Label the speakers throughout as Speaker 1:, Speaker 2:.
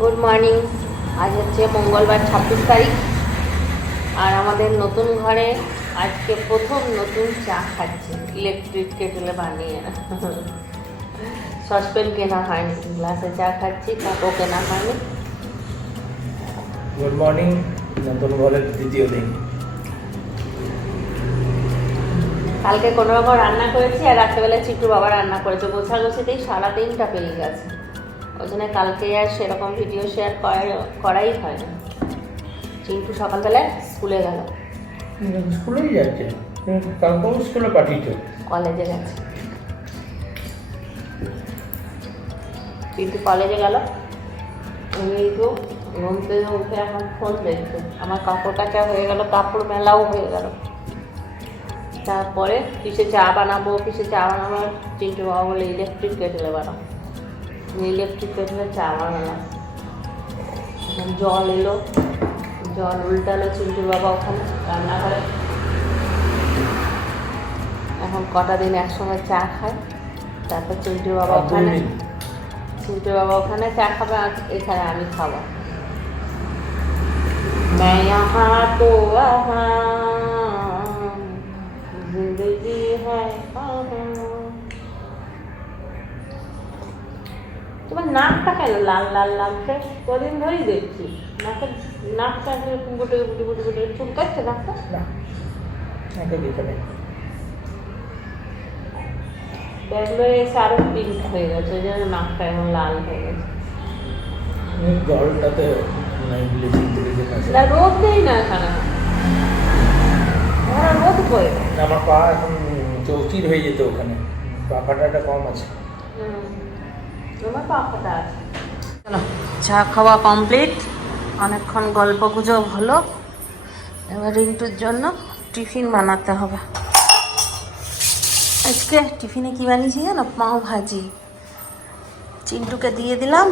Speaker 1: Good morning আজ হচ্ছে মঙ্গলবার ছাব্বিশ তারিখ। আর আমাদের নতুন ঘরে আজকে প্রথম নতুন চা খাচ্ছি। ইলেকট্রিক কেটেলে বানিয়ে। সসপেন কেনা হয়নি। গ্লাসে চা খাচ্ছি কাপও কেনা হয়নি।
Speaker 2: গুড মর্নিং নতুন ঘরের দ্বিতীয় দিন।
Speaker 1: কালকে কোনো রকম রান্না করেছি আর রাত্রেবেলা চিট্টু বাবা রান্না করেছে। গোছা গোছিতেই সারা দিনটা পেরিয়ে গেছে। ওই জন্য কালকে আর সেরকম ভিডিও শেয়ার করাই হয় না। চিন্টু সকালবেলায় স্কুলে গেল।
Speaker 2: স্কুলেই যাচ্ছে। কালকেও স্কুলে পাঠিয়েছ?
Speaker 1: কলেজে গেছে। চিন্টু কলেজে গেল। আমি তো ঘুম থেকে উঠে এখন ফোন দেখছে। আমার কাপড় কাচা হয়ে গেল কাপড় মেলাও হয়ে গেল। তারপরে কিসে চা বানাবো কিসে চা বানাবো চিন্টু বাবা বলে ইলেকট্রিক কেটেলে বানাবো। ইলেকট্রিক কেটেলে চা বানালাম এখন জল এলো জল উল্টালো চিন্টুর বাবা ওখানে রান্নাঘরে এখন কটা দিন একসঙ্গে চা খায় তারপর চিন্টু বাবা ওখানে চিন্টু বাবা ওখানে চা খাবে আর এখানে আমি খাবো मैं यहाँ तो वहाँ তোমার নাকটা কেন লাল লাল লাগছে কদিন ধরেই দেখছি। নাকের নাকটা এরকম গুটে গুটে গুটে গুটে চুলকাচ্ছে নাকটা?
Speaker 2: না একে দিতে নেই।
Speaker 1: ব্যাঙ্গালোরে এসে আরও পিঙ্ক হয়ে গেছে ওই জন্য নাকটা এখন লাল হয়ে গেছে।
Speaker 2: জলটাতে
Speaker 1: না রোদ না এখানে। রোদ
Speaker 2: আমার পা এখন চৌচির হয়ে যেত ওখানে। পা ফাটাটা কম আছে।
Speaker 1: চলো, চা খাওয়া কমপ্লিট অনেকক্ষণ গল্প গুজব হলো। এবার রিন্টুর জন্য টিফিন বানাতে হবে। আজকে টিফিনে কি বানিয়েছি জানো? পাও ভাজি। চিন্টুকে দিয়ে দিলাম।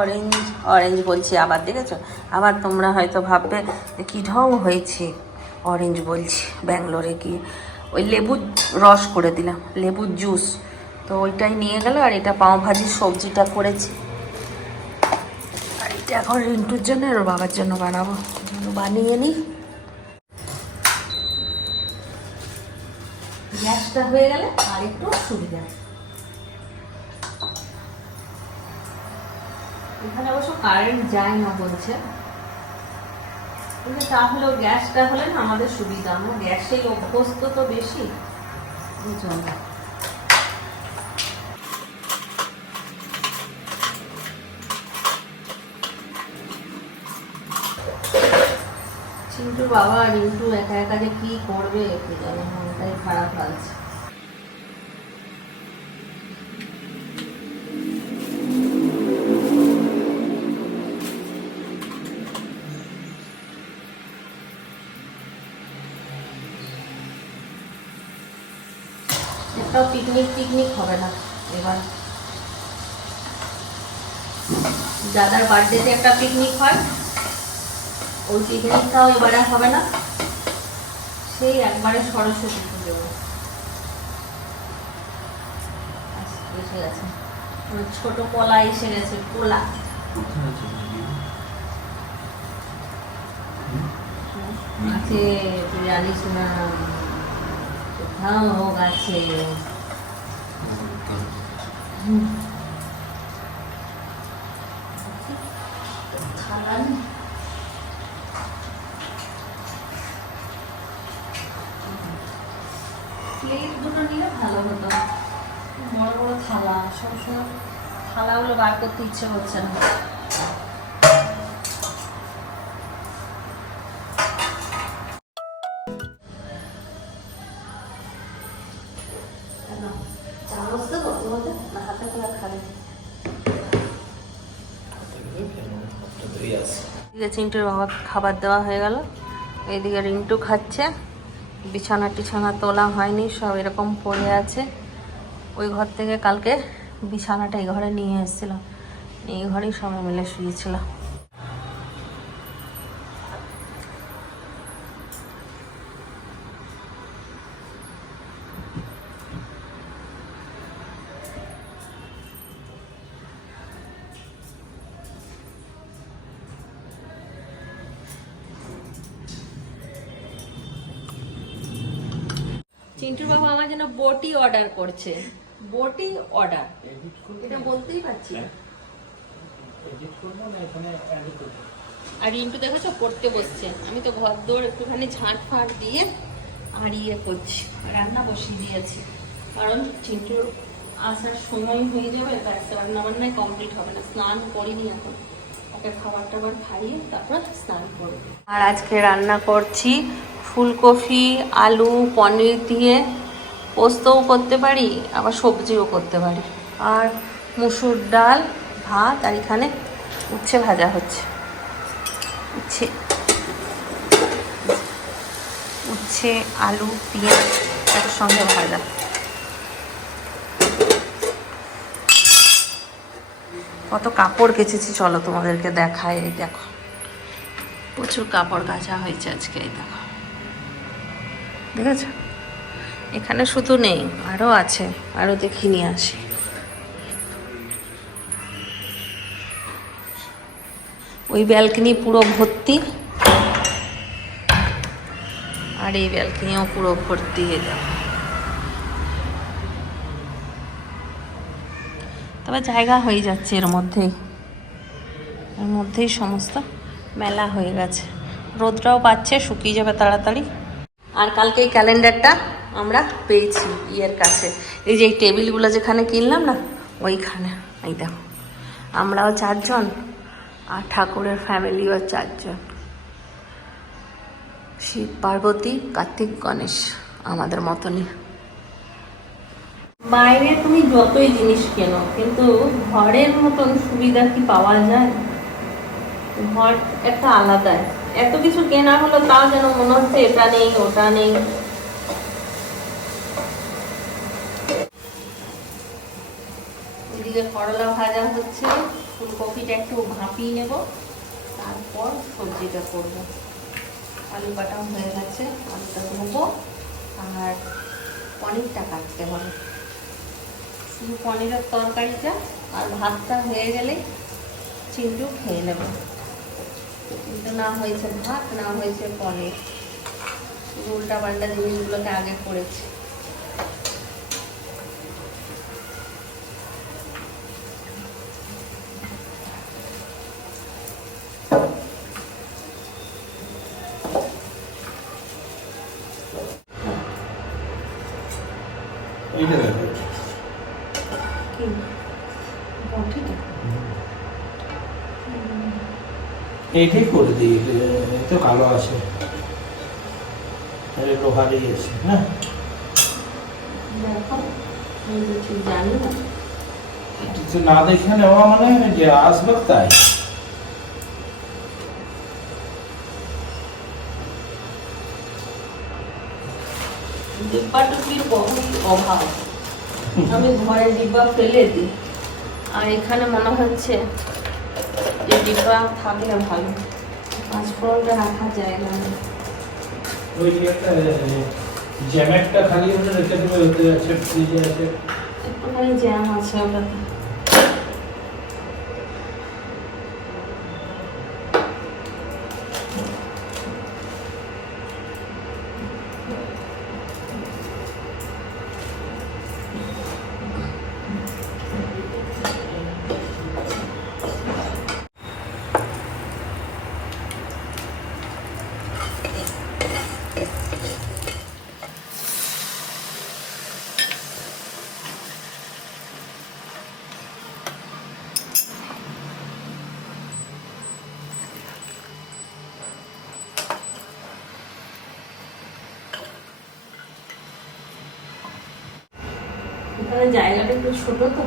Speaker 1: অরেঞ্জ অরেঞ্জ বলছি আবার, দেখেছ? আবার তোমরা হয়তো ভাববে কী ঢং হয়েছে। অরেঞ্জ বলছি, ব্যাঙ্গালোরে গিয়ে ওই লেবুর রস করে দিলাম, লেবুর জুস তো ওইটাই নিয়ে গেল আর এটা পাও ভাজির সবজিটা করেছি। আর এটা এখন রিন্টুর জন্য আর বাবার জন্য বানাবো। বানিয়ে নিই গ্যাসটা হয়ে গেলে আর একটু সুবিধা। এখানে অবশ্য কারেন্ট যায় না বলছে। কিন্তু তাহলেও গ্যাসটা হলে না আমাদের সুবিধা। আমরা গ্যাসেই অভ্যস্ত তো বেশি। বুঝো চিন্টুর বাবা রিন্টু একা একা যে কি করবে কি জানে, মনটাই খারাপ লাগছে। একটাও পিকনিক টিকনিক হবে না, এবার। দাদার বার্থডেতে একটা পিকনিক হয়। ওই পিকনিকটাও এবারে হবে না। সেই একবারে সরস্বতী পুজো। এসে গেছে। ছোট কলা এসে গেছে, কোলা। আছে তুই জানিস না কোথাও গাছে। হুম। প্লেট দুটো নিলে ভালো হতো। বড় বড় থালা সবসময় থালাগুলো বার করতে ইচ্ছে করছে না। খাবে এদিকে চিন্টুর বাবা খাবার দেওয়া হয়ে গেল। এইদিকে রিন্টু খাচ্ছে। বিছানা টিছানা তোলা হয়নি, সব এরকম পড়ে আছে। ওই ঘর থেকে কালকে বিছানাটা এই ঘরে নিয়ে এসেছিলাম। এই ঘরেই সবাই মিলে শুয়েছিল চিন্টুর বাবা আমার জন্য বটি অর্ডার করছে। বটি অর্ডার এটা বলতেই পারছি? আর রিন্টু দেখেছ, পড়তে বসছে। আমি তো ঘর দৌড় একটুখানি ঝাঁট ফাঁট দিয়ে আর ইয়ে করছি রান্না বসিয়ে দিয়েছি। কারণ চিন্টুর আসার সময় হয়ে যাবে, তার রান্না বান্নায় কমপ্লিট হবে না। স্নান করিনি এখন। খাবার টাবার খাইয়ে তারপর স্নান আর আজকে রান্না করছি ফুলকপি, আলু, পনির দিয়ে পোস্তও করতে পারি, আবার সবজিও করতে পারি। আর মুসুর ডাল, ভাত, আর এখানে উচ্ছে ভাজা হচ্ছে। উচ্ছে উচ্ছে, আলু, পেঁয়াজ একসঙ্গে ভাজা। কত কাপড় কেচেছি, চলো তোমাদেরকে দেখায় এই দেখো। প্রচুর কাপড় কাচা হয়েছে আজকে, এই দেখো। ঠিক আছে এখানে শুধু নেই আরও আছে আরও দেখি নিয়ে আসি। ওই ব্যালকনি পুরো ভর্তি। আর এই ব্যালকনিও পুরো ভর্তি হয়ে যাবে তবে জায়গা হয়ে যাচ্ছে এর মধ্যেই এর মধ্যেই সমস্ত মেলা হয়ে গেছে। রোদটাও পাচ্ছে, শুকিয়ে যাবে তাড়াতাড়ি। আর কালকে এই ক্যালেন্ডারটা আমরা পেয়েছি ইয়ের কাছে। এই যে এই টেবিলগুলো যেখানে কিনলাম না, ওইখানে। এই দেখো, আমরাও চারজন আর ঠাকুরের ফ্যামিলিও চারজন। শিব, পার্বতী, কার্তিক, গণেশ, আমাদের মতনই। বাইরে তুমি যতই জিনিস কেনো, কিন্তু ঘরের মতন সুবিধা কি পাওয়া যায়? ঘর একটা আলাদাই। এত কিছু কেনা হলো তাও যেন মনে হচ্ছে এটা নেই, ওটা নেই। এদিকে করলা ভাজা হচ্ছে। ফুলকপিটা একটু ভাপিয়ে নেব। তারপর সবজিটা করব। আলু কাটা হয়ে গেছে, আলুটা ধোবো। আর পনিরটা কাটতে হবে। শুধু পনিরের তরকারিটা আর ভাতটা হয়ে গেলে চিন্টু খেয়ে নেব। কিন্তু না হয়েছে ভাত, না হয়েছে পনির। উল্টা পাল্টা জিনিসগুলোকে আগে করেছি।
Speaker 2: এইটাই করে দিই তো কালো আছে। লোহারই আছে
Speaker 1: না?
Speaker 2: কিছু না দেখে নেওয়া মানে যে আসবে তাই।
Speaker 1: ডিব্বা বহুই অভাব। আমি ঘরে ডিব্বা ফেলে দিই। আর এখানে মনে হচ্ছে ডিব্বা থাকলে ভালো। পাঁচফোড়নটা রাখার জায়গা নেই।
Speaker 2: ওই একটা জ্যামেটটা খালি হলে রেখে দেবে ওতে আছে ফ্রিজে আছে।
Speaker 1: একটুখানি জ্যাম আছে ওটাতে। এখানে জায়গাটা একটু ছোট তো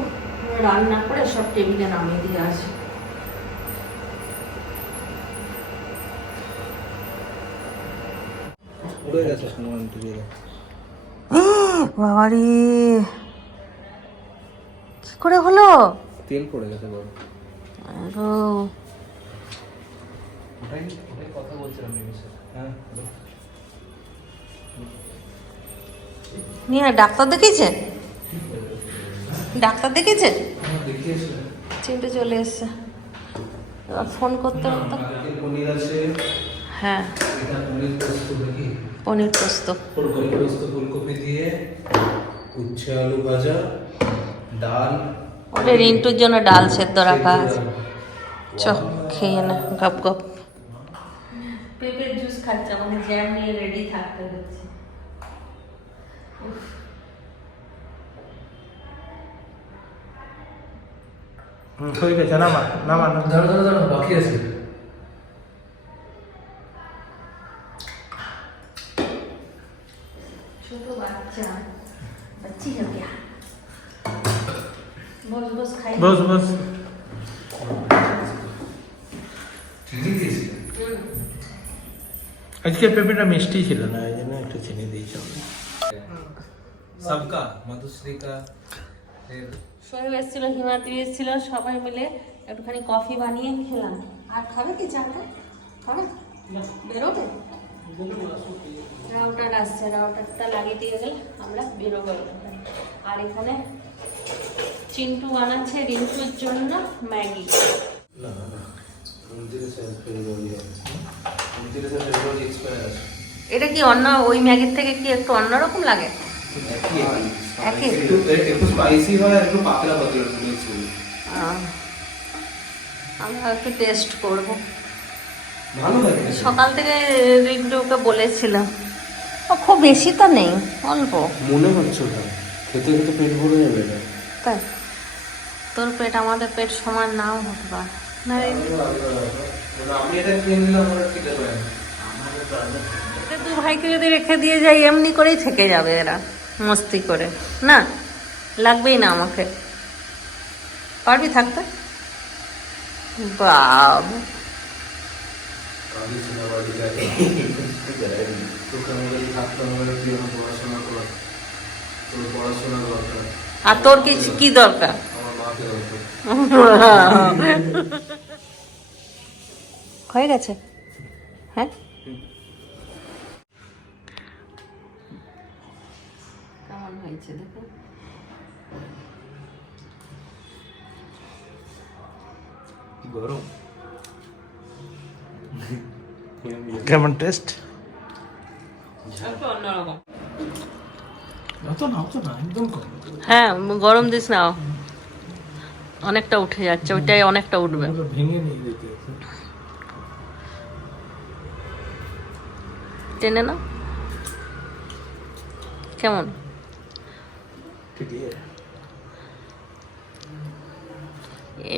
Speaker 1: রান্না করে সব টেবিলে নামিয়ে দিয়ে আসি। বাবারি। কি করে হলো?
Speaker 3: তেল পড়ে গেছে বড় ওটাই ওটাই কথা বলছিলাম হ্যাঁ
Speaker 1: নিয়ে ডাক্তার দেখিয়েছে? ডাক্তার দেখিয়েছে
Speaker 3: দেখিয়েছে।
Speaker 1: চিন্টু চলে এসছে। এবার ফোন করতে হতো। হ্যাঁ।
Speaker 3: পনির পোস্ত
Speaker 1: পনির পোস্ত।
Speaker 3: ফুলকপি পোস্ত ফুলকপি দিয়ে উচ্ছে আলু ভাজা ডাল।
Speaker 1: ওটা রিন্টুর জন্য ডাল সেদ্ধ রাখা আছে। চ খেয়ে না গপ গপ। পেঁপের জুস খাচ্ছে আমাকে জ্যাম নিয়ে রেডি থাকতে হচ্ছে।
Speaker 2: হয়ে গেছে নামা নামা নামা
Speaker 3: দাঁড়া দাঁড়া দাঁড়া বাকি আছে
Speaker 1: ছোট বাচ্চা बच्ची हो गया বস বস খাই
Speaker 2: বস বস
Speaker 3: চিনি দিয়েছি
Speaker 2: আজকে পেঁপেটা মিষ্টি ছিল না এই জন্য একটু চিনি দিয়েছি
Speaker 3: সবকা মধুশ্রীকা এর
Speaker 1: সোহেব এসেছিল হিমাদ্রি এসেছিল, সবাই মিলে একটুখানি কফি বানিয়ে খেলাম। আর খাবে কি চাটা খাবে? বেরোবে? রাউটার আসছে, রাউটারটা লাগিয়ে দিয়ে গেলে আমরা বেরোবো আর এখানে চিন্টু বানাচ্ছে রিন্টুর জন্য ম্যাগি। এটা কি অন্য, ওই ম্যাগির থেকে কি একটু অন্যরকম লাগে?
Speaker 3: একটু একটু স্পাইসি হয় একটু পাতলা পাতলা মিক্স
Speaker 1: আমরা একটু টেস্ট করব।
Speaker 3: ভালো লাগে
Speaker 1: সকাল থেকে রিন্টুকে বলেছিলাম। খুব বেশি তো নেই অল্প।
Speaker 3: মনে হচ্ছে ওটা খেতে খেতে পেট ভরে যাবে এটা।
Speaker 1: তাই তোর পেট আমাদের পেট সমান নাও হতে পারে। না?
Speaker 3: এটা খেতে
Speaker 1: দু ভাইকে যদি রেখে দিয়ে যাই এমনি করেই থেকে যাবে এরা। মস্তি করে। না, লাগবেই না আমাকে। পারবি থাকতে? বাবু। আর তোর কি কি দরকার? হয়ে গেছে। হ্যাঁ? হয়েছে দেখো
Speaker 3: গরম
Speaker 2: কেমন টেস্ট
Speaker 1: হ্যাঁ গরম দিস না অনেকটা উঠে যাচ্ছে ওইটাই অনেকটা উঠবে। টেনে না কেমন।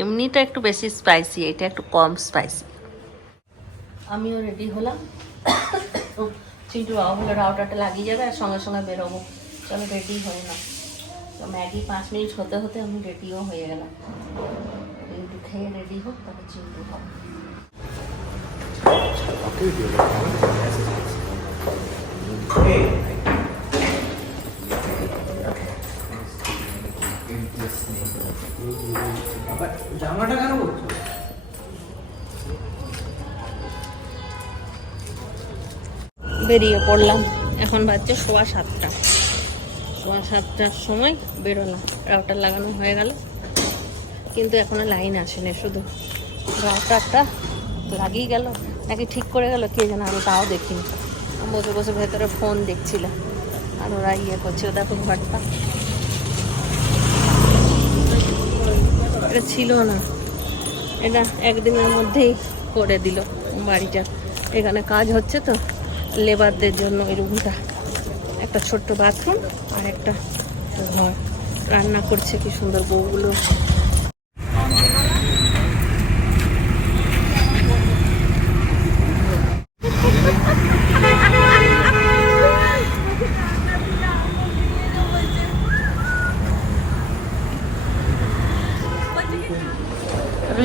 Speaker 1: এমনিটা একটু বেশি স্পাইসি এটা একটু কম স্পাইসি আমিও রেডি হলাম। চিন্টু বাবা হলে রাউটারটা লাগিয়ে যাবে আর সঙ্গে সঙ্গে বেরোবো। চলো রেডি হই না তো ম্যাগি পাঁচ মিনিট হতে হতে আমি রেডিও হয়ে গেলাম। চিন্টু খেয়ে রেডি হোক তারপর চিন্টু
Speaker 3: জামাটা কেন করছ
Speaker 1: বেরিয়ে পড়লাম। এখন বাজছে সোয়া সাতটা। সোয়া সাতটার সময় বেরোলাম। রাউটার লাগানো হয়ে গেল। কিন্তু এখনও লাইন আসেনি শুধু। রাউটারটা লাগিয়ে গেল। নাকি ঠিক করে গেল কে যেন আমি তাও দেখিনি। বসে বসে ভেতরে ফোন দেখছিলাম। আর ওরা ইয়ে করছে দেখো ঘরটা। এটা ছিল না। এটা একদিনের মধ্যেই করে দিল বাড়িটা। এখানে কাজ হচ্ছে তো, লেবারদের জন্য এই রুমটা। একটা ছোট্ট বাথরুম আর একটা ঘর। রান্না করছে কি সুন্দর বউগুলো।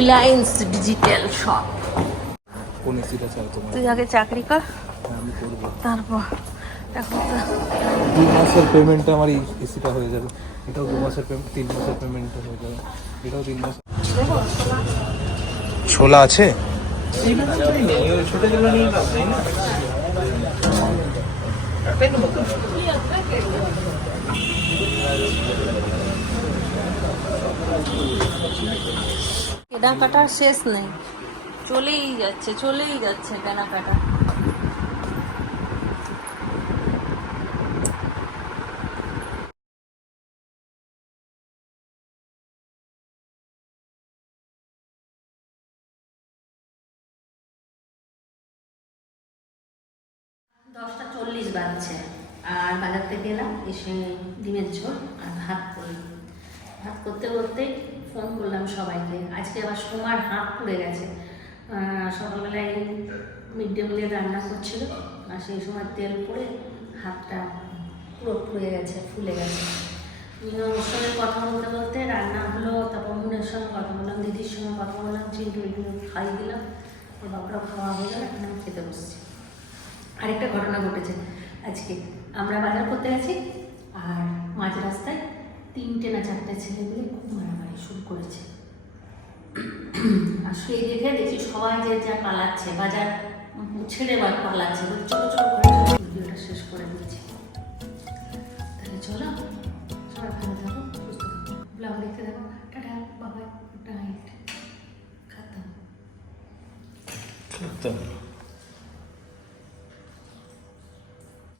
Speaker 1: রিলায়েন্স ডিজিটাল শপ
Speaker 3: কোন এসিটা চাই তোমার?
Speaker 1: তুই আগে চাকরি কর।
Speaker 3: আমি করব।
Speaker 1: তারপর এখন তো
Speaker 3: দু মাসের পেমেন্টটা আমার এই এসিটা হয়ে যাবে। এটাও দু মাসের পেমেন্ট তিন মাসের পেমেন্টটা হয়ে যাবে। এটাও তিন মাস ছোলা আছে?
Speaker 2: ছোট ছোট নিয়ে না
Speaker 1: কেনাকাটার শেষ নেই। চলেই যাচ্ছে চলেই যাচ্ছে কেনাকাটা। দশটা চল্লিশ বাজছে। আর বাজার থেকে এলাম, এসে ডিমের ঝোল আর ভাত করলাম। ভাত করতে করতে ফোন করলাম সবাইকে। আজকে আবার সোমার হাত পুড়ে গেছে। সকালবেলায় মিড ডে মিলের রান্না করছিল, আর সেই সময় তেল পড়ে হাতটা পুরো পুড়ে গেছে, ফুলে গেছে। ওর সঙ্গে কথা বলতে বলতে রান্না হলো, তারপর মুনের সঙ্গে কথা বললাম, দিদির সঙ্গে কথা বললাম, চিন্টু এগুলো খাইয়ে দিলাম, ওর বাবারা খাওয়া গেল এখন আমি খেতে বসছি। আরেকটা ঘটনা ঘটেছে আজকে। আমরা বাজার করতে গেছি, আর মাঝ রাস্তায় তিনটে না চারটে ছেলে মিলে খুব মারামারি শুরু করেছে। আর সেই দেখে দেখছি সবাই যে যা পালাচ্ছে বাজার উম ছেড়ে বা পালাচ্ছে চলো চলো করে ভিডিওটা শেষ করে দিচ্ছি। তাহলে চলো, সবাই ভালো থাকো, সুস্থ থাকো। ব্লগ দেখতে থাকো। টাটা বাবা গুড নাইট। খাতাম